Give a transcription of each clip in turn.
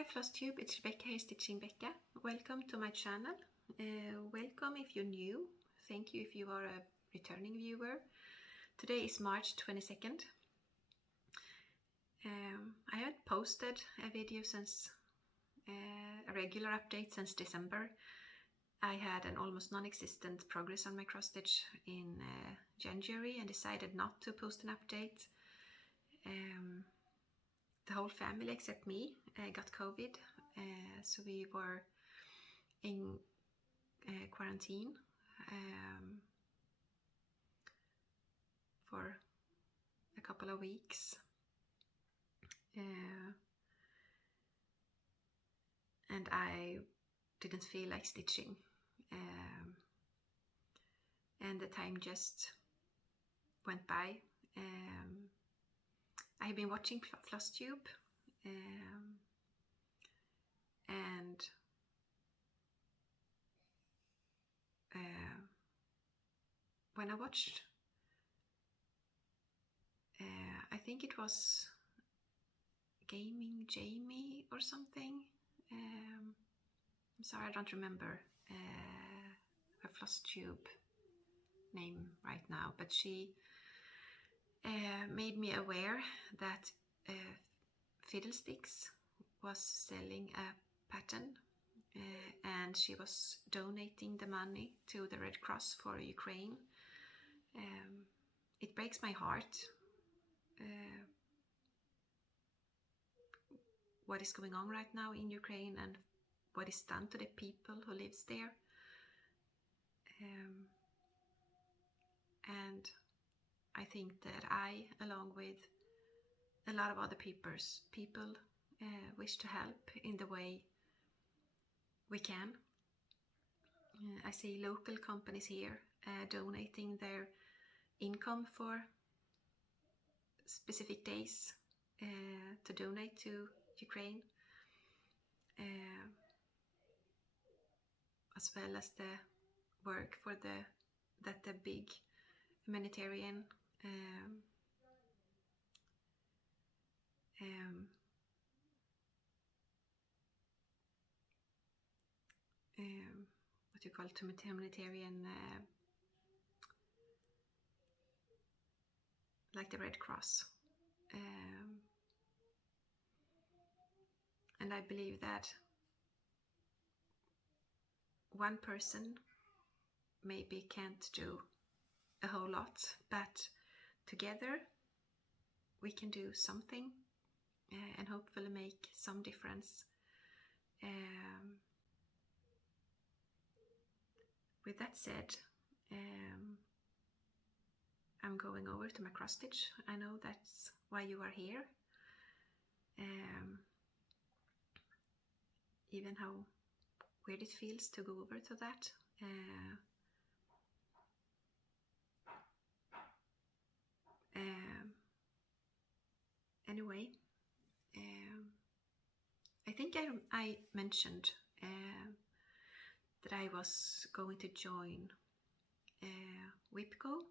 Hi Flosstube, it's Rebecca here, Stitching Becca. Welcome to my channel. Welcome if you're new. Thank you if you are a returning viewer. Today is March 22nd. I haven't posted a video since, a regular update since December. I had an almost non-existent progress on my cross stitch in January and decided not to post an update. The whole family except me got COVID, so we were in quarantine for a couple of weeks, and I didn't feel like stitching, and the time just went by. I've been watching Flosstube, and when I watched, I think it was Gaming Jamie or something. I'm sorry, I don't remember her Flosstube name right now, but she made me aware that Fiddlesticks was selling a pattern, and she was donating the money to the Red Cross for Ukraine. It breaks my heart what is going on right now in Ukraine and what is done to the people who lives there. And I think that I, along with a lot of other people wish to help in the way we can. I see local companies here donating their income for specific days to donate to Ukraine, as well as the work for the big humanitarian what you call it, humanitarian, like the Red Cross. And I believe that one person maybe can't do a whole lot, but together we can do something and hopefully make some difference. With that said, I'm going over to my cross stitch. I know that's why you are here. Even how weird it feels to go over to that. Anyway, I think I mentioned that I was going to join WIPCO,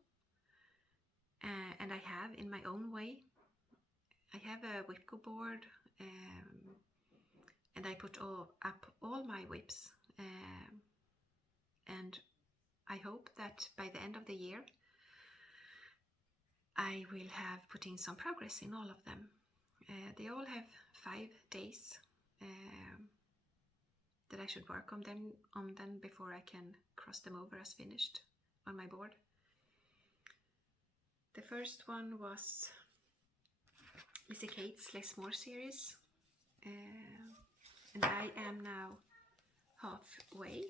and I have in my own way. I have a WIPCO board, and I put up all my WIPs, and I hope that by the end of the year I will have put in some progress in all of them. They all have 5 days that I should work on them before I can cross them over as finished on my board. The first one was Lizzie Kate's Less More series, and I am now halfway.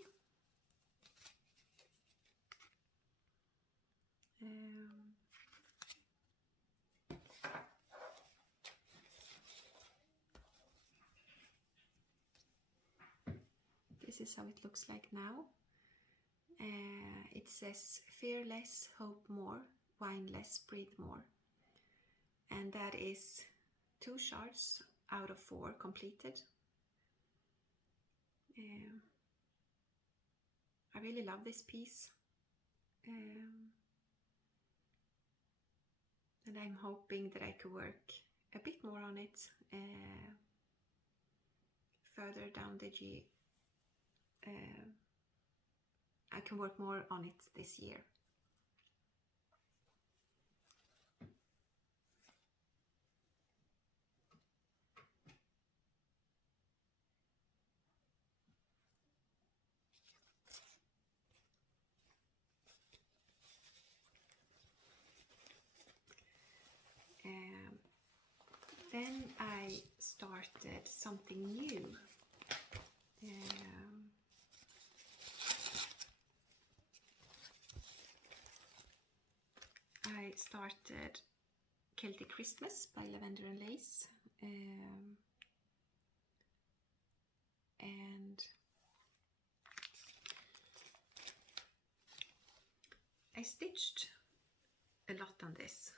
This is how it looks like now. It says fear less, hope more, whine less, breathe more. And that is 2 shards out of 4 completed. I really love this piece. And I'm hoping that I could work a bit more on it further down the I can work more on it this year. Then I started something new. I started Celtic Christmas by Lavender and Lace, and I stitched a lot on this.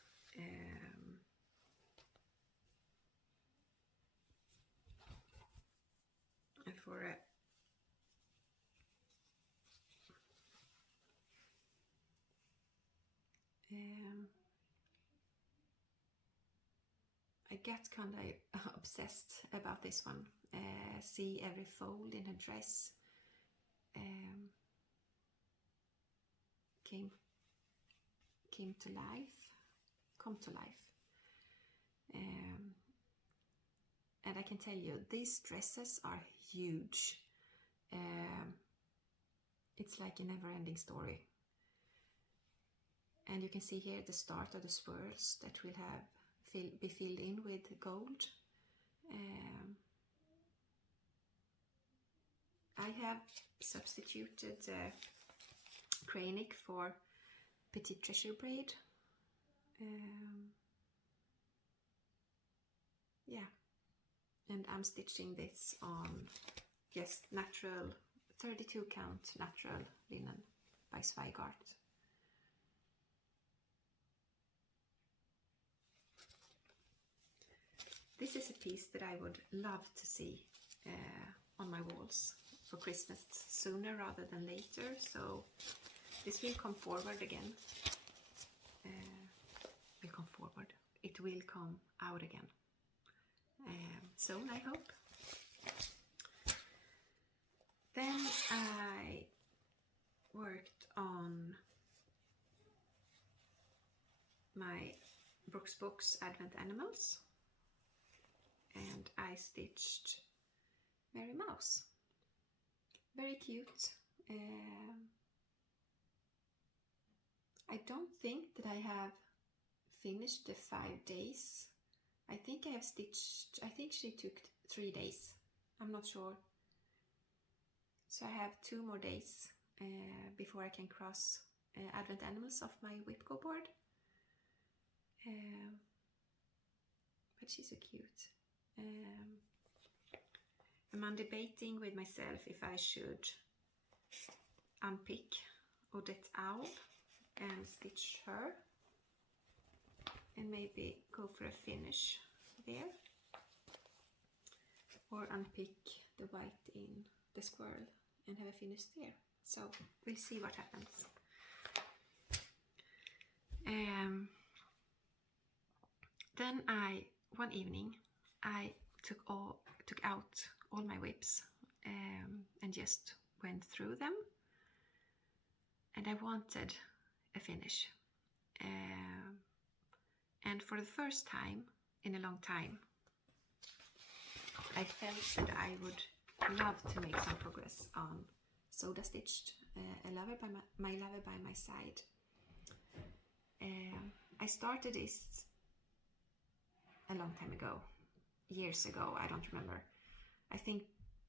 And for I get kind of obsessed about this one. See every fold in her dress. Come to life. And I can tell you, these dresses are huge. It's like a never-ending story. And you can see here the start of the swirls that will be filled in with gold. I have substituted Cranic for Petite Treasure braid. Yeah, and I'm stitching this on just natural 32 count natural linen by Zweigart. This is a piece that I would love to see on my walls for Christmas sooner rather than later, so this will come forward again. It will come out again. Soon, I hope. Then I worked on my Brooks Books Advent Animals, and I stitched Mary Mouse. Very cute. I don't think that I have finished the 5 days. I think I have stitched, I think she took 3 days. I'm not sure. So I have 2 more days before I can cross Advent Animals off my Whipco board. But she's so cute. I'm debating with myself if I should unpick Odette Owl and stitch her and maybe go for a finish there, or unpick the white in the squirrel and have a finish there. So we'll see what happens. Then one evening I took out all my whips and just went through them, and I wanted a finish. And for the first time in a long time, I felt that I would love to make some progress on Soda Stitched, my lover by my side. I started this a long time ago, years ago, I don't remember. I think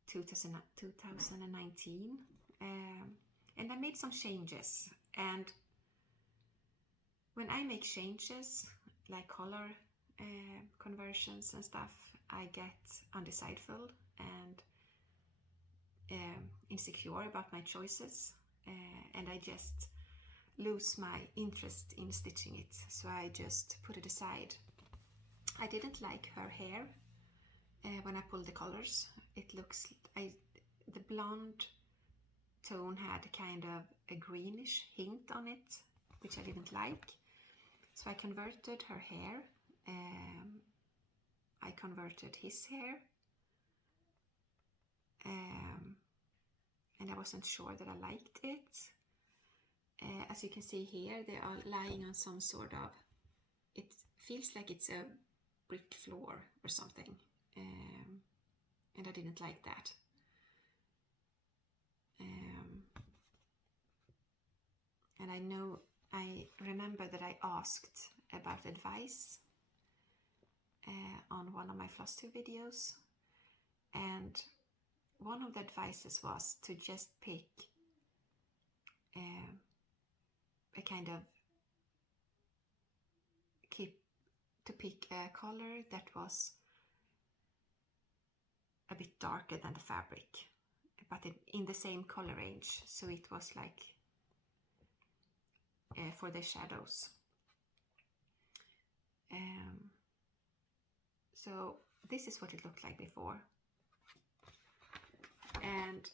2019, and I made some changes. And when I make changes like color conversions and stuff, I get undecideful and insecure about my choices, and I just lose my interest in stitching it, so I just put it aside. I didn't like her hair when I pulled the colors. It looks, the blonde tone had kind of a greenish hint on it, which I didn't like. So I converted her hair, I converted his hair, wasn't sure that I liked it. As you can see here, they are lying on some sort of, it feels like it's a brick floor or something, and I didn't like that. And I remember that I asked about advice on one of my Flosstube videos, and one of the advices was to just pick a kind of pick a color that was a bit darker than the fabric, but in the same color range, so it was like for the shadows. So this is what it looked like before, and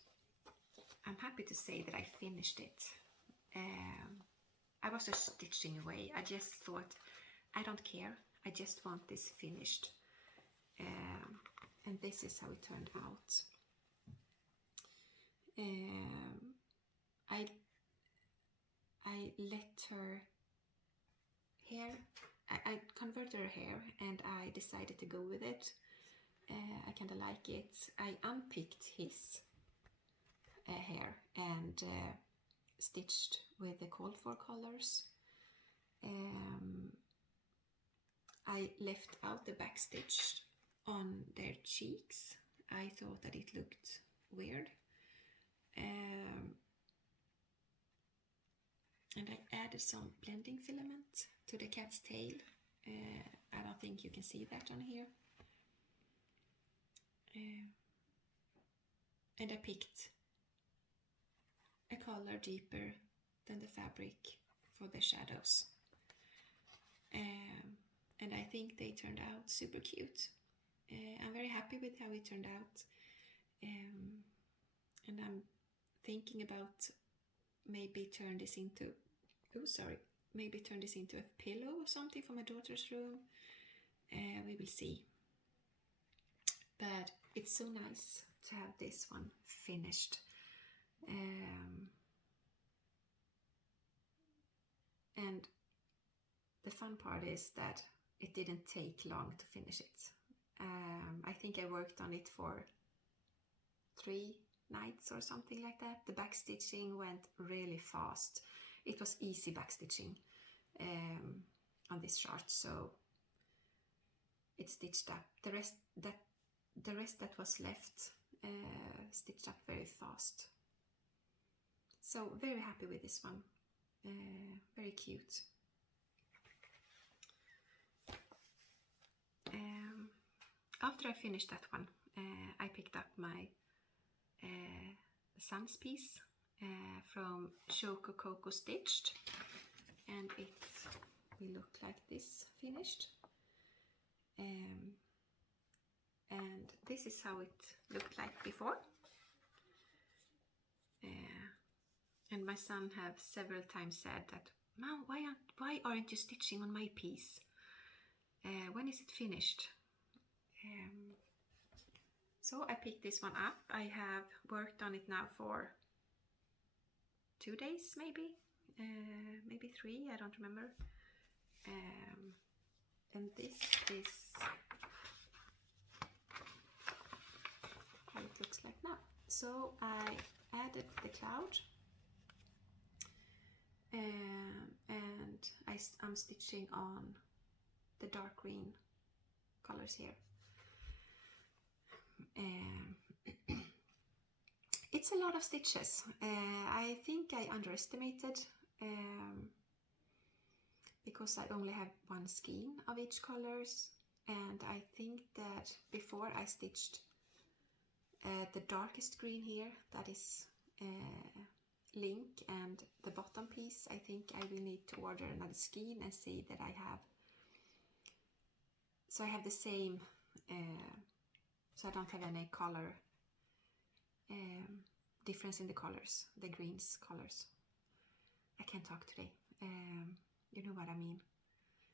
I'm happy to say that I finished it. I was just stitching away. I just thought, I don't care, I just want this finished, and this is how it turned out. I let her hair, I converted her hair, and I decided to go with it. I kind of like it. I unpicked his hair and stitched with the called for colors. I left out the back stitch on their cheeks. I thought that it looked weird. And I added some blending filament to the cat's tail. I don't think you can see that on here. And I picked a color deeper than the fabric for the shadows. And I think they turned out super cute. I'm very happy with how it turned out. And I'm thinking about maybe turn this into a pillow or something for my daughter's room. We will see. But it's so nice to have this one finished. And the fun part is that it didn't take long to finish it. I think I worked on it for 3 nights or something like that. The backstitching went really fast. It was easy backstitching on this chart, so it stitched up. The rest that was left stitched up very fast. So very happy with this one. Very cute. After I finished that one, I picked up my Sans piece from Choco Coco Stitched, and it will look like this finished. And this is how it looked like before. And my son have several times said that, Mom, why aren't you stitching on my piece? When is it finished? So I picked this one up. I have worked on it now for 2 days, maybe 3, I don't remember. And this is how it looks like now. So I added the cloud, and I'm stitching on the dark green colors here. It's a lot of stitches. I think I underestimated because I only have one skein of each colors, and I think that before I stitched the darkest green here, that is Link, and the bottom piece, I think I will need to order another skein and see that I have, so I have the same, so I don't have any color difference in the colors, the greens colors. I can't talk today. You know what I mean.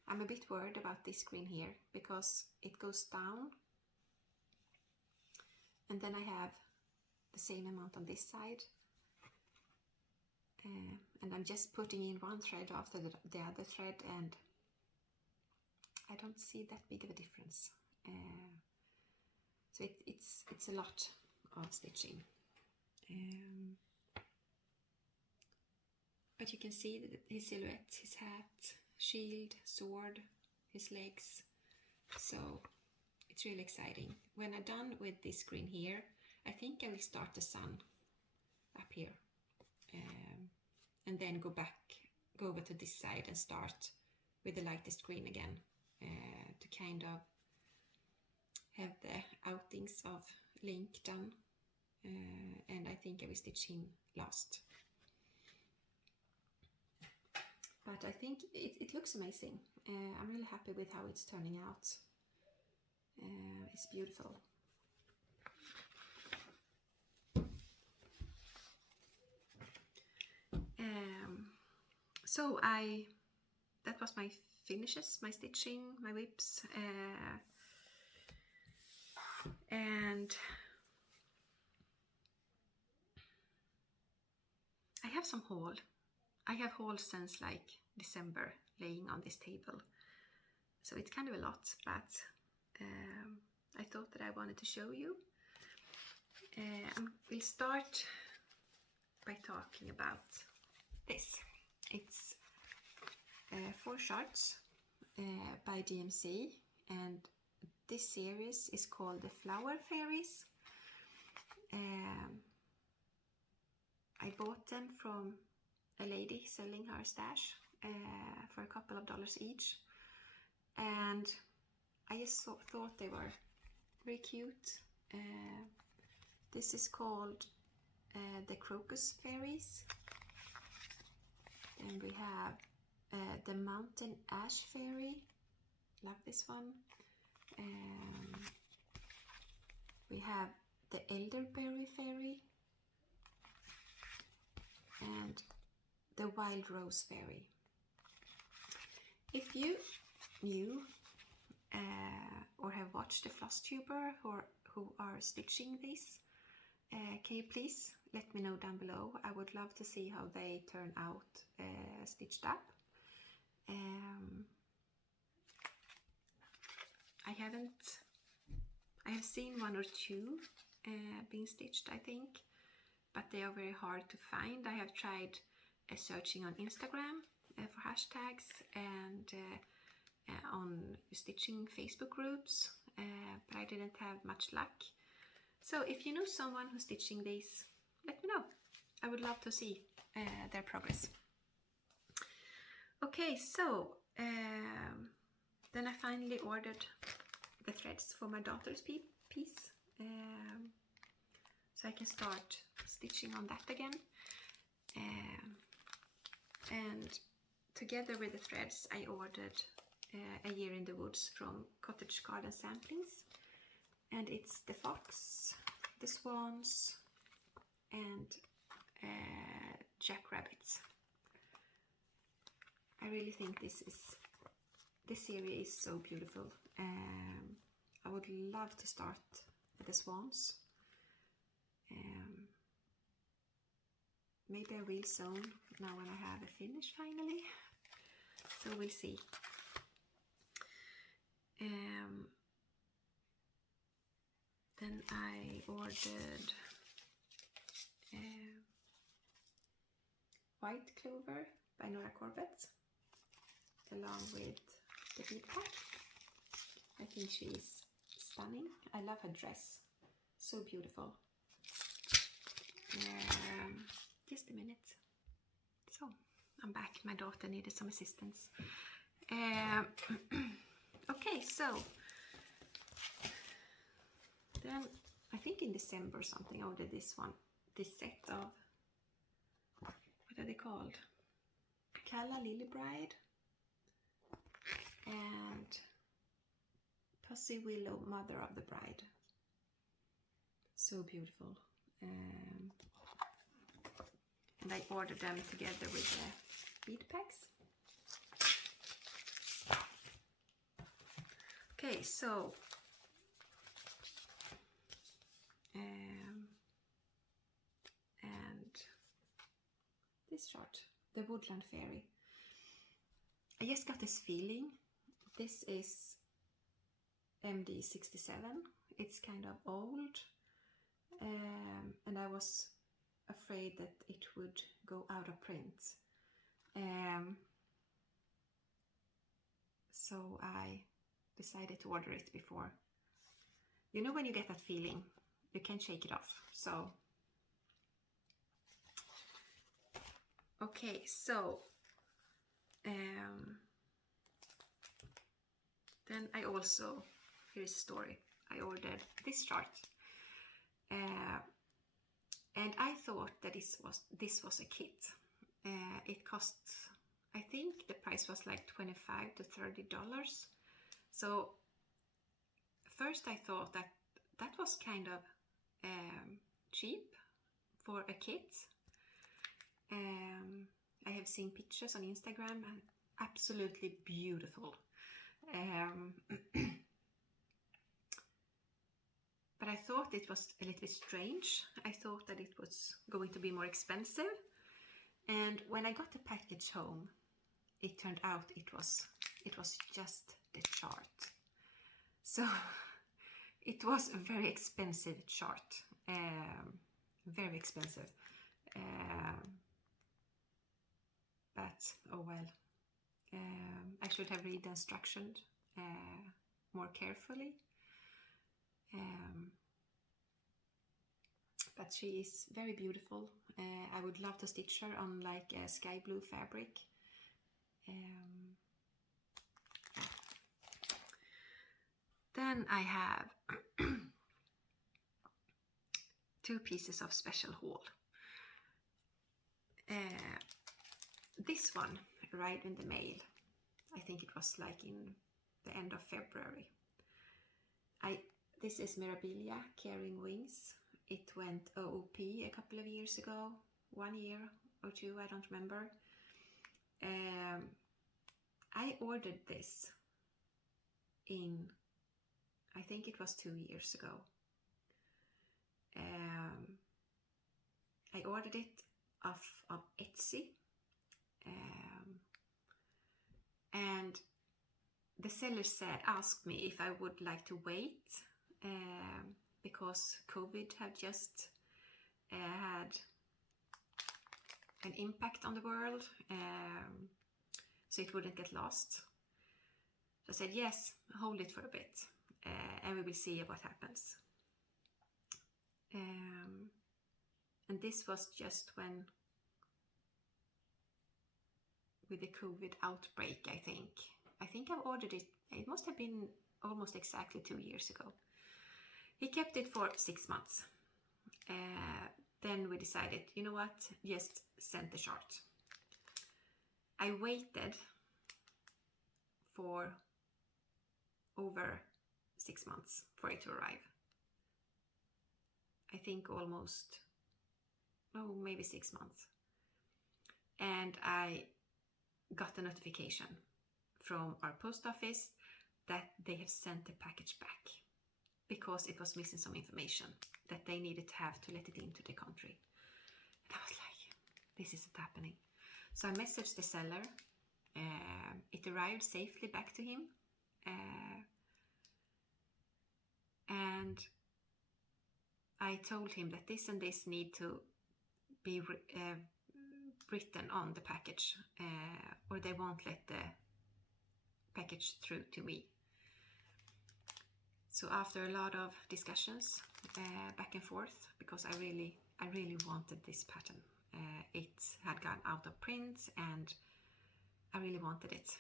I'm a bit worried about this green here because it goes down, and then I have the same amount on this side, and I'm just putting in one thread after the other thread, and I don't see that big of a difference. So it's a lot of stitching. But you can see his silhouette, his hat, shield, sword, his legs. So it's really exciting. When I'm done with this green here, I think I will start the sun up here. And then go over to this side and start with the lightest green again, to kind of have the outings of Link done. And I think I will stitch him last. But I think it looks amazing. I'm really happy with how it's turning out. It's beautiful. So that was my finishes, my stitching, my whips, and I have some haul. I have haul since like December laying on this table, so it's kind of a lot, but I thought that I wanted to show you. We'll start by talking about this. It's 4 charts by DMC, and this series is called the Flower Fairies. I bought them from a lady selling her stash for a couple of dollars each, and I just thought they were very cute. This is called the Crocus Fairies. And we have the Mountain Ash Fairy. Love this one. We have the Elderberry Fairy and the Wild Rose Fairy. If you knew or have watched the Flosstuber who are stitching this, can you please let me know down below? I would love to see how they turn out stitched up. I have seen 1 or 2 being stitched, I think, but they are very hard to find. I have tried searching on Instagram for hashtags and on stitching Facebook groups, but I didn't have much luck. So if you know someone who's stitching these, let me know. I would love to see their progress. Okay, so then I finally ordered the threads for my daughter's piece, so I can start stitching on that again. And together with the threads, I ordered A Year in the Woods from Cottage Garden Samplings, and it's the fox, the swans, and jackrabbits. I really think this series is so beautiful. I would love to start with the swans. Maybe I will soon, now when I have a finish finally. So we'll see. Then I ordered White Clover by Nora Corbett, along with the bead pack. I think she is stunning. I love her dress, so beautiful. Just a minute. So I'm back. My daughter needed some assistance. Okay, so then I think in December or something I ordered this set of, what are they called? Calla Lily Bride and Pussy Willow Mother of the Bride. So beautiful. And I ordered them together with the bead packs. Okay, so and this chart, the Woodland Fairy. I just got this feeling. This is MD67. It's kind of old, and I was afraid that it would go out of print. So I decided to order it before. You know when you get that feeling, you can't shake it off. So, okay, so then I also, here's a story. I ordered this chart, and I thought that this was a kit. It cost, I think the price was like $25 to $30. So first I thought that was kind of cheap for a kit. I have seen pictures on Instagram and absolutely beautiful. But I thought it was a little bit strange. I thought that it was going to be more expensive. And when I got the package home, it turned out it was just the chart. So it was a very expensive chart, very expensive. But oh well, I should have read the instructions more carefully. But she is very beautiful. I would love to stitch her on like a sky blue fabric. Then I have two pieces of special haul. This one arrived in the mail. I think it was like in the end of February. This is Mirabilia Caring Wings. It went OOP a couple of years ago, 1 year or two, I don't remember. I ordered this in, I think it was 2 years ago. I ordered it off of Etsy, and the seller asked me if I would like to wait, because COVID had just had an impact on the world, so it wouldn't get lost. So I said, yes, hold it for a bit, and we will see what happens. And this was just when, with the COVID outbreak, I think I ordered it. It must have been almost exactly 2 years ago. He kept it for 6 months. Then we decided, you know what, just send the chart. I waited for over 6 months for it to arrive. I think almost, maybe 6 months. And I got a notification from our post office that they have sent the package back because it was missing some information that they needed to have to let it into the country. And I was like, this isn't happening. So I messaged the seller. It arrived safely back to him. And I told him that this and this need to be written on the package, or they won't let the package through to me. So after a lot of discussions back and forth, because I really wanted this pattern, it had gone out of print and I really wanted it.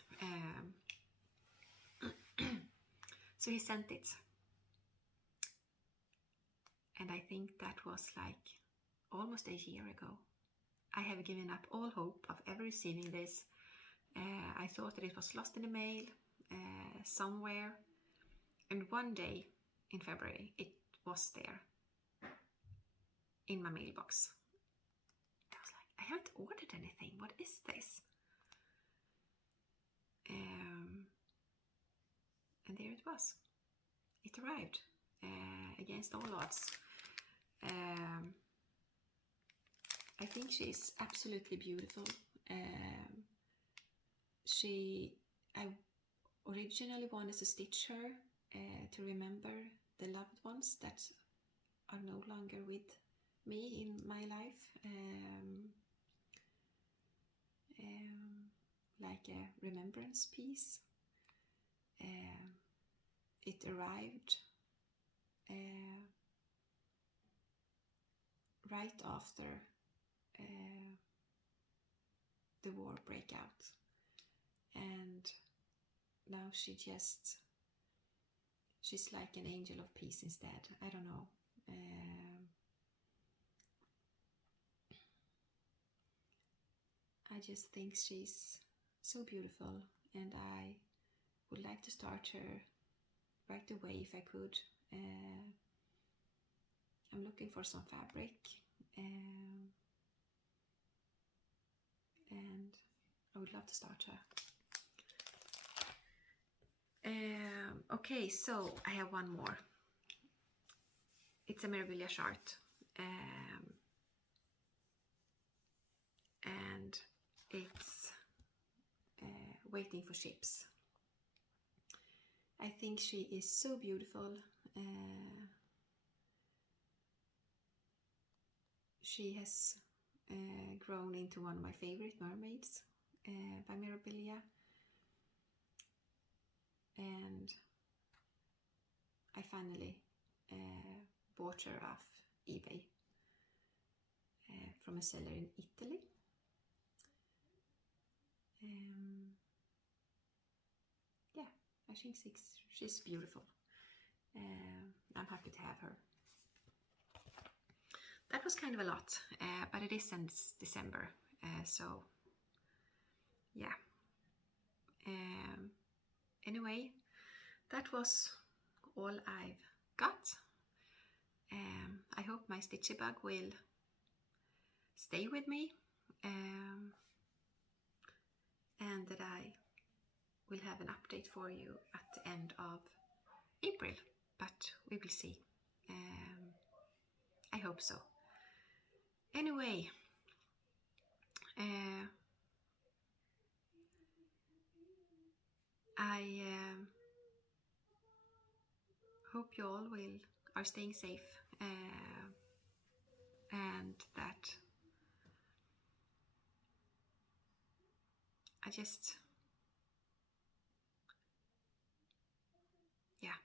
So he sent it, and I think that was like almost a year ago. I have given up all hope of ever receiving this. I thought that it was lost in the mail somewhere, and one day in February it was there in my mailbox. I was like, I haven't ordered anything. What is this? And there it was. It arrived against all odds. I think she's absolutely beautiful. I originally wanted to stitch her to remember the loved ones that are no longer with me in my life. Like a remembrance piece. It arrived right after the war breakout, and now she's like an angel of peace instead. I don't know. I just think she's so beautiful, and I would like to start her right away if I could. I'm looking for some fabric, and I would love to start her. Okay, so I have one more. It's a Mirabilia chart, and it's waiting for ships. I think she is so beautiful. She has grown into one of my favorite mermaids by Mirabilia, and I finally bought her off eBay from a seller in Italy. Yeah, I think she's beautiful. I'm happy to have her. That was kind of a lot, but it is since December, so yeah. Anyway, that was all I've got. I hope my stitchy bug will stay with me, and that I will have an update for you at the end of April, but we will see. I hope so. Anyway, I hope you all are staying safe, and that I just, yeah,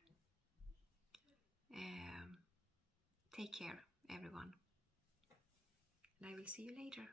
take care, everyone, and I will see you later.